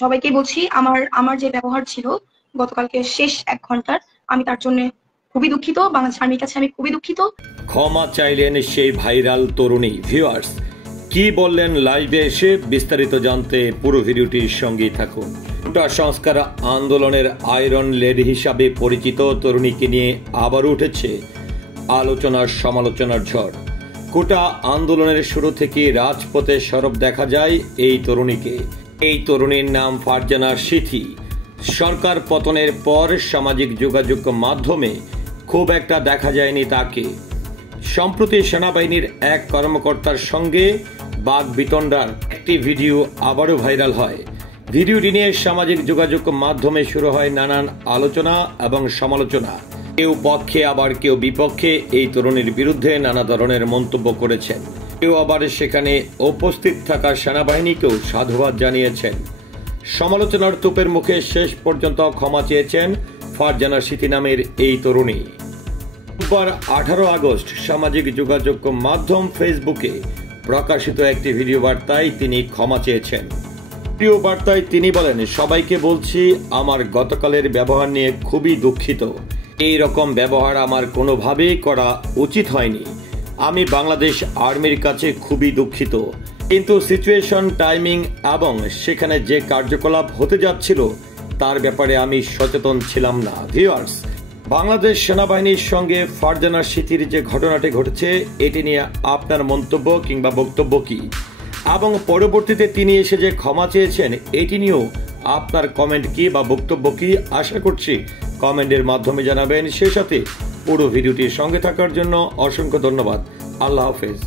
সবাইকে বলছি আমার আমার যে ব্যবহার ছিল গতকালকে শেষ 1 ঘন্টার, আমি তার জন্য খুবই দুঃখিত। বাংলাদেশ আর্মির কাছে আমি খুবই দুঃখিত। ক্ষমা চাইলেন সেই ভাইরাল তরুণী। ভিউয়ার্স, কি বললেন লাইভে এসে বিস্তারিত জানতে পুরো ভিডিওটির সঙ্গেই থাকুন। কোটা সংস্কার আন্দোলনের আয়রন লেডি হিসাবে পরিচিত তরুণীকে নিয়ে আবার উঠেছে আলোচনার সমালোচনার ঝড়। কোটা আন্দোলনের শুরু থেকে রাজপথে সরব দেখা যায় এই তরুণীকে। এই তরুণীর নাম ফারজানা সিথি। সরকার পতনের পর সামাজিক যোগাযোগ মাধ্যমে খুব একটা দেখা যায়নি তাকে। সম্প্রতি সেনাবাহিনীর এক কর্মকর্তার সঙ্গে বাকবিতণ্ডার একটি ভিডিও আবারও ভাইরাল হয়। ভিডিওটি নিয়ে সামাজিক যোগাযোগ মাধ্যমে শুরু হয় নানান আলোচনা এবং সমালোচনা। কেউ পক্ষে আবার কেউ বিপক্ষে এই তরুণীর বিরুদ্ধে নানা ধরনের মন্তব্য করেছেন। কেউ আবার সেখানে উপস্থিত থাকা সেনাবাহিনীকেও সাধুবাদ জানিয়েছেন। সমালোচনার তোপের মুখে শেষ পর্যন্ত ক্ষমা চেয়েছেন ফারজানা সিথি নামের এই তরুণী। বুধবার 18 আগস্ট সামাজিক যোগাযোগ মাধ্যম ফেসবুকে প্রকাশিত একটি ভিডিও বার্তায় তিনি ক্ষমা চেয়েছেন। ভিডিও বার্তায় তিনি বলেন, সবাইকে বলছি আমার গতকালের ব্যবহার নিয়ে খুবই দুঃখিত। এই রকম ব্যবহার আমার কোনোভাবেই করা উচিত হয়নি। আমি বাংলাদেশ আর্মির কাছে খুবই দুঃখিত, কিন্তু সিচুয়েশন, টাইমিং এবং সেখানে যে কার্যকলাপ হতে যাচ্ছিল তার ব্যাপারে আমি সচেতন ছিলাম না। ভিউয়ার্স, বাংলাদেশ সেনাবাহিনীর সঙ্গে ফারজানা সিথির যে ঘটনাটি ঘটেছে এটি নিয়ে আপনার মন্তব্য কিংবা বক্তব্য কি, এবং পরবর্তীতে তিনি এসে যে ক্ষমা চেয়েছেন এটি নিয়েও আপনার কমেন্ট কি বা বক্তব্য কি, আশা করছি কমেন্টের মাধ্যমে জানাবেন। সেই সাথে পুরো ভিডিওটির সঙ্গে থাকার জন্য অসংখ্য ধন্যবাদ। আল্লাহ হাফেজ।